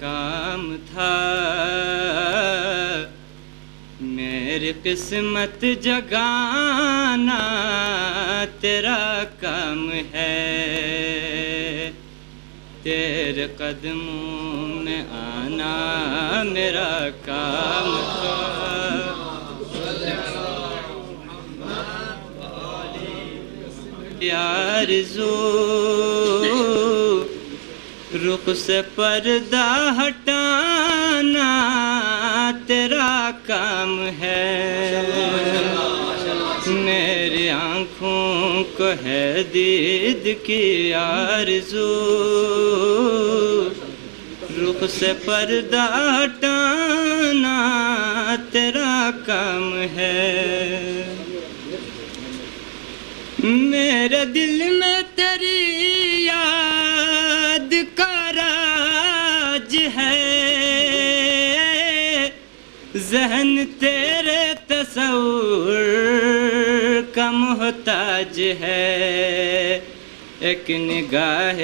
کام تھا، میری قسمت جگانا تیرا کام ہے، تیرے قدموں میں آنا میرا کام تھا۔ آرزو رخ سے پردہ ہٹانا تیرا کام ہے، میری آنکھوں کو ہے دید کی آرزو، رخ سے پردہ ہٹانا تیرا کام ہے، میرے دل میں تیری یاد کا راج ہے، ذہن تیرے تصور کا محتاج ہے، ایک نگاہ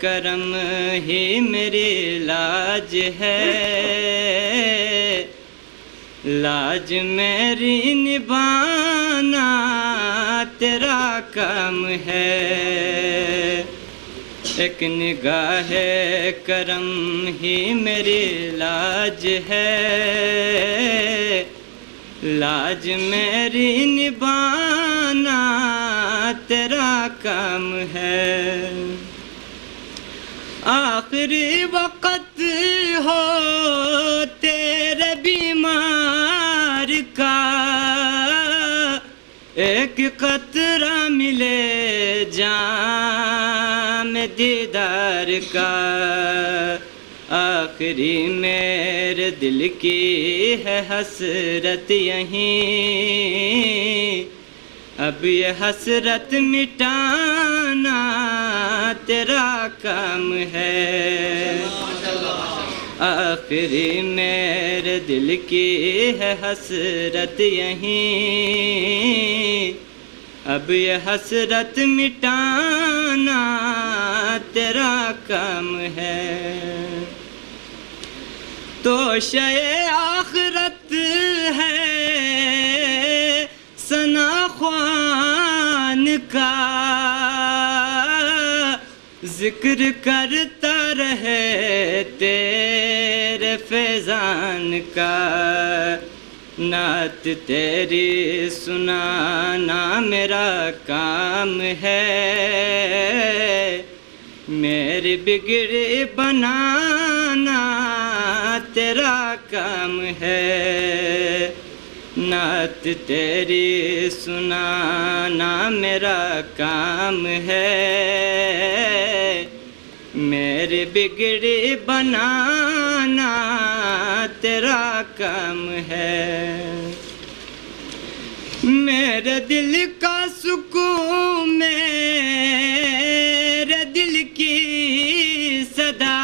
کرم ہی میری لاج ہے، لاج میری نبھانا تیرا کام ہے، ایک نگاہ کرم ہی میری لاج ہے، لاج میری نبھانا تیرا کام ہے، آخری وقت ہو تیرے بیمار کا، ایک قطرہ ملے جام دیدار کا، آخری میرے دل کی ہے حسرت یہیں، اب یہ حسرت مٹانا تیرا کام ہے، آخری میرے دل کی ہے حسرت یہیں، اب یہ حسرت مٹانا تیرا کام ہے، توشہ آخرت ہے ثنا خوان کا، ذکر کرتا رہے تیرے فیضان کا، نعت تیری سنانا میرا کام ہے، میری بگڑی بنانا تیرا کام ہے، نعت تیری سنانا میرا کام ہے، میری بگڑی بنانا تیرا کام ہے، میرے دل کا سکون میرے دل کی صدا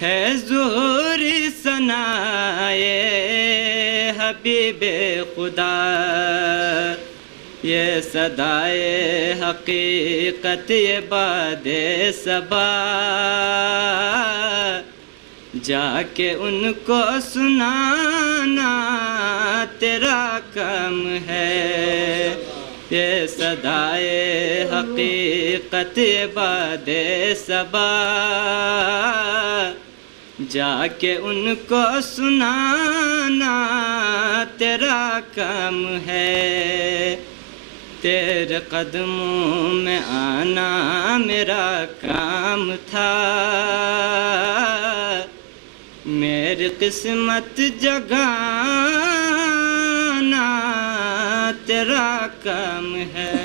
ہے، ظہور ثنائے حبیب خدا، یہ صدائے حقیقت یہ باد صبا، جا کے ان کو سنانا تیرا کام ہے، یہ صدائے حقیقت یہ باد صبا، جا کے ان کو سنانا تیرا کام ہے، تیرے قدموں میں آنا میرا کام تھا، میری قسمت جگانا تیرا کام ہے۔